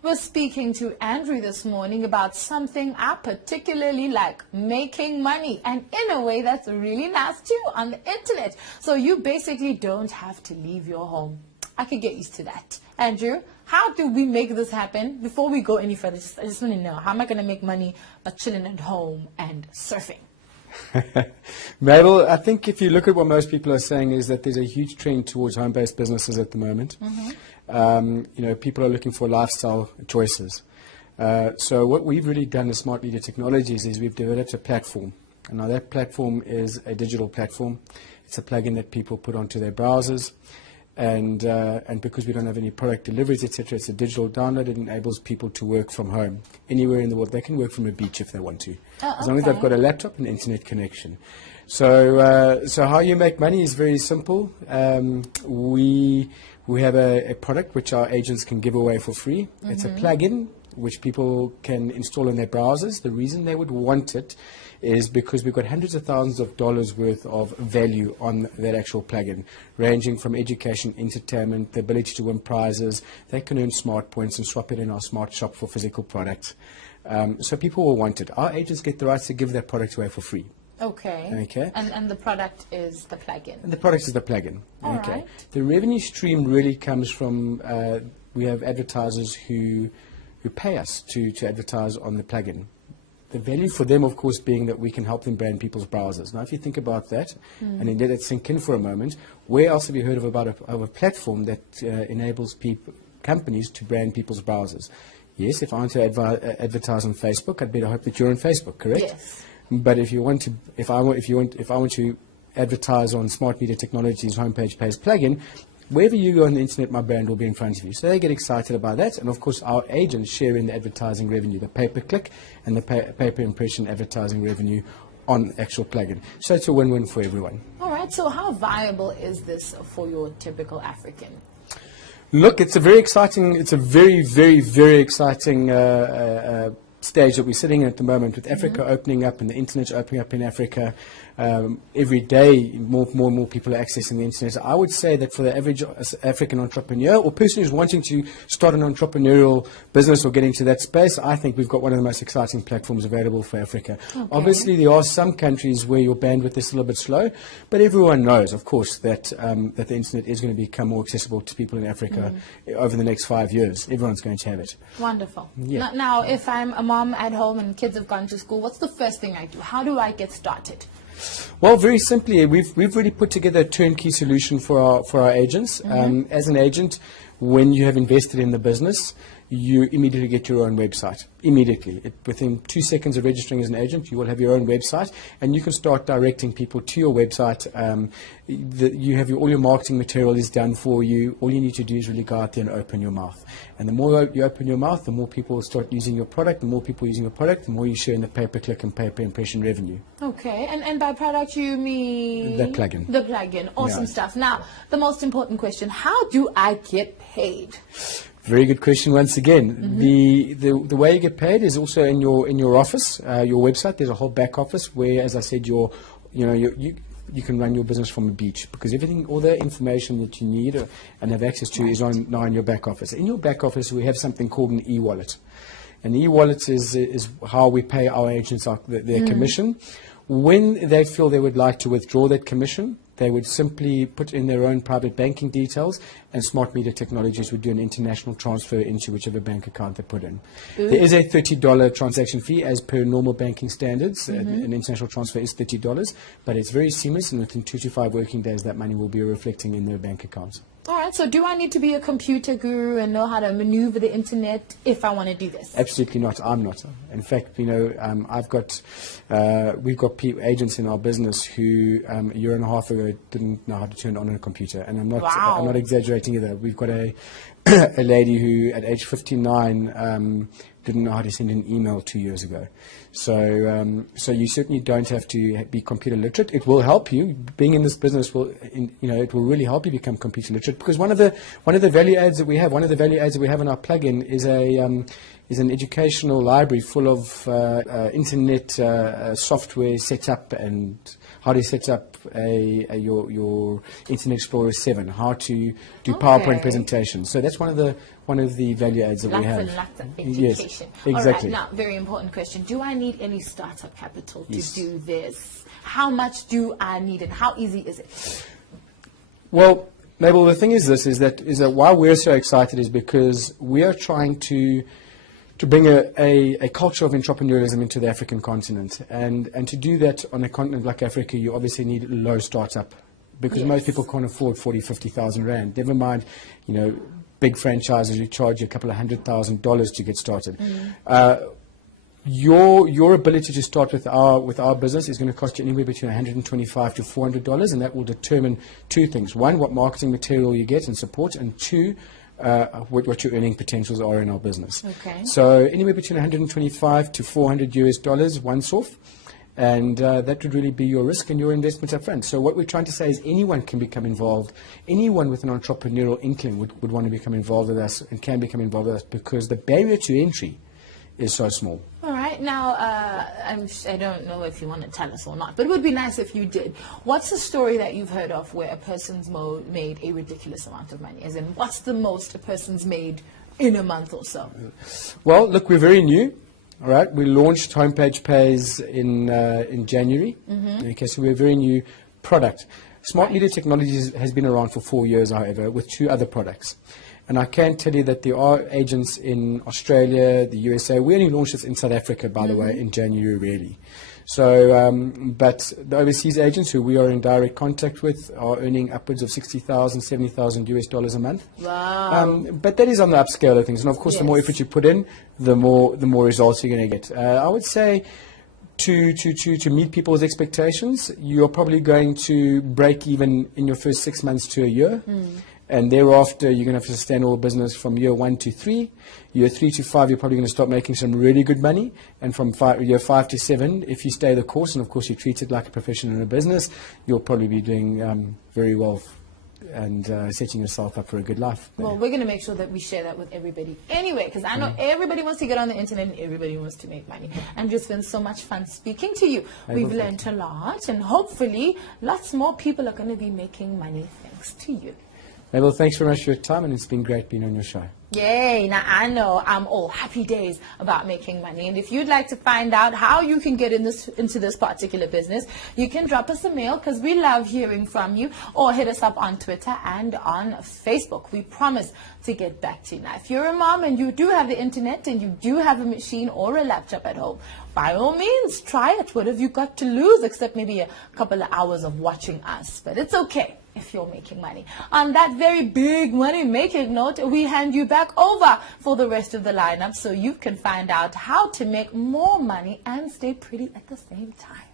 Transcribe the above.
We're speaking to Andrew this morning about something I particularly like, making money, and in a way that's really nice too, on the internet. So you basically don't have to leave your home. I could get used to that. Andrew, how do we make this happen? Before we go any further, I just want to know, how am I going to make money by chilling at home and surfing? Mabel, I think if you look at what most people are saying is that there's a huge trend towards home-based businesses at the moment. People are looking for lifestyle choices. So what we've really done as Smart Media Technologies is we've developed a platform. And now that platform is a digital platform. It's a plugin that people put onto their browsers. And because we don't have any product deliveries, etc., it's a digital download. It enables people to work from home anywhere in the world. They can work from a beach if they want to, as long as they've got a laptop and internet connection. So how you make money is very simple. We have a product which our agents can give away for free. It's a plugin which people can install in their browsers. The reason they would want it is because we've got hundreds of thousands of dollars worth of value on that actual plugin, ranging from education, entertainment, the ability to win prizes. They can earn smart points and swap it in our smart shop for physical products. So people will want it. Our agents get the rights to give that product away for free. Okay. And the product is the plugin? And the product is the plugin. All right. The revenue stream really comes from, we have advertisers who pay us to advertise on the plugin. The value for them, of course, being that we can help them brand people's browsers. Now, if you think about that, and then let it sink in for a moment, where else have you heard of a platform that enables companies to brand people's browsers? Yes, if I want to advertise on Facebook, I'd better hope that you're on Facebook, correct? Yes. But if I want to advertise on Smart Media Technologies homepage pays plugin, wherever you go on the internet, my brand will be in front of you. So they get excited about that. And of course, our agents share in the advertising revenue, the pay-per-click and the pay-per-impression advertising revenue on actual plugin. So it's a win-win for everyone. All right. So how viable is this for your typical African? Look, it's a very exciting, it's a very, very, very exciting stage that we're sitting in at the moment, with Africa opening up and the internet opening up in Africa. Every day, more and more people are accessing the internet. I would say that for the average African entrepreneur or person who's wanting to start an entrepreneurial business or get into that space, I think we've got one of the most exciting platforms available for Africa. Okay. Obviously, there are some countries where your bandwidth is still a bit slow, but everyone knows, of course, that the internet is going to become more accessible to people in Africa over the next 5 years. Everyone's going to have it. Wonderful. Yeah. Now, if I'm a mom at home and kids have gone to school, what's the first thing I do? How do I get started? Well, very simply, we've really put together a turnkey solution for our agents. As an agent, when you have invested in the business, you immediately get your own website. Immediately. Within 2 seconds of registering as an agent, you will have your own website, and you can start directing people to your website. You have all your marketing material is done for you. All you need to do is really go out there and open your mouth. And the more you open your mouth, the more people will start using your product. The more people using your product, the more you share in the pay-per-click and pay-per-impression revenue. Okay. And by product, you mean? The plugin. The plugin. Awesome stuff. Now, the most important question, how do I get paid? Very good question once again. The way you get paid is also in your office, your website. There's a whole back office where, as I said, you can run your business from a beach, because all the information that you need and have access to is now in your back office. In your back office, we have something called an e-wallet. An e-wallet is how we pay our agents their commission. When they feel they would like to withdraw that commission, they would simply put in their own private banking details, and Smart Media Technologies would do an international transfer into whichever bank account they put in. There is a $30 transaction fee as per normal banking standards. An international transfer is $30, but it's very seamless, and within 2 to 5 working days, that money will be reflecting in their bank accounts. All right, so do I need to be a computer guru and know how to maneuver the internet if I want to do this? Absolutely not. I'm not. In fact, we've got agents in our business who a year and a half ago didn't know how to turn on a computer, and I'm not exaggerating either. We've got a lady who, at age 59, didn't know how to send an email 2 years ago. So you certainly don't have to be computer literate. It will help you. Being in this business it will really help you become computer literate, because one of the value adds that we have in our plugin is an educational library full of internet software setup and how to set up your Internet Explorer 7, how to do PowerPoint presentations. So that's one of one of the value adds that Lots we have. and lots of Yes, education. exactly. All right, now, very important question. Do I need any startup capital to Yes. do this? How much do I need and how easy is it? Well, Mabel, the thing is that why we're so excited is because we are trying to bring a culture of entrepreneurialism into the African continent. And to do that on a continent like Africa, you obviously need low startup because Yes. most people can't afford 40, 50,000 rand. Never mind, big franchises who charge you a couple of $100,000 to get started. Your ability to start with our business is going to cost you anywhere between $125 to $400, and that will determine two things: one, what marketing material you get and support, and two, what your earning potentials are in our business. Okay. So anywhere between $125 to $400 once off, and that would really be your risk and your investment up front. So what we're trying to say is anyone can become involved. Anyone with an entrepreneurial inkling would want to become involved with us and can become involved with us because the barrier to entry is so small. All right, now, I don't know if you want to tell us or not, but it would be nice if you did. What's the story that you've heard of where a person's made a ridiculous amount of money? As in, what's the most a person's made in a month or so? Well, look, we're very new. All right, we launched Homepage Pays in January. Okay, so we're a very new product. Smart Media Technologies has been around for 4 years, however, with 2 other products. And I can tell you that there are agents in Australia, the USA. We only launched this in South Africa, by the way, in January, really. So, but the overseas agents who we are in direct contact with are earning upwards of $60,000, $70,000 a month. Wow. But that is on the upscale of things. And of course, the more Yes. effort you put in, the more results you're going to get. I would say to meet people's expectations, you're probably going to break even in your first 6 months to a year. And thereafter, you're going to have to sustain all business from year 1 to 3. Year 3 to 5, you're probably going to start making some really good money. And from year 5 to 7, if you stay the course, and of course you treat it like a professional in a business, you'll probably be doing very well and setting yourself up for a good life. Well, we're going to make sure that we share that with everybody anyway, because I know everybody wants to get on the internet and everybody wants to make money. And it's been so much fun speaking to you. We've learned a lot, and hopefully lots more people are going to be making money thanks to you. Mabel, thanks very much for your time, and it's been great being on your show. Yay! Now I know I'm all happy days about making money, and if you'd like to find out how you can get into this particular business, you can drop us a mail because we love hearing from you, or hit us up on Twitter and on Facebook. We promise to get back to you. Now, if you're a mom and you do have the internet and you do have a machine or a laptop at home, by all means, try it. What have you got to lose except maybe a couple of hours of watching us? But it's okay if you're making money. On that very big money-making note, we hand you back over for the rest of the lineup so you can find out how to make more money and stay pretty at the same time.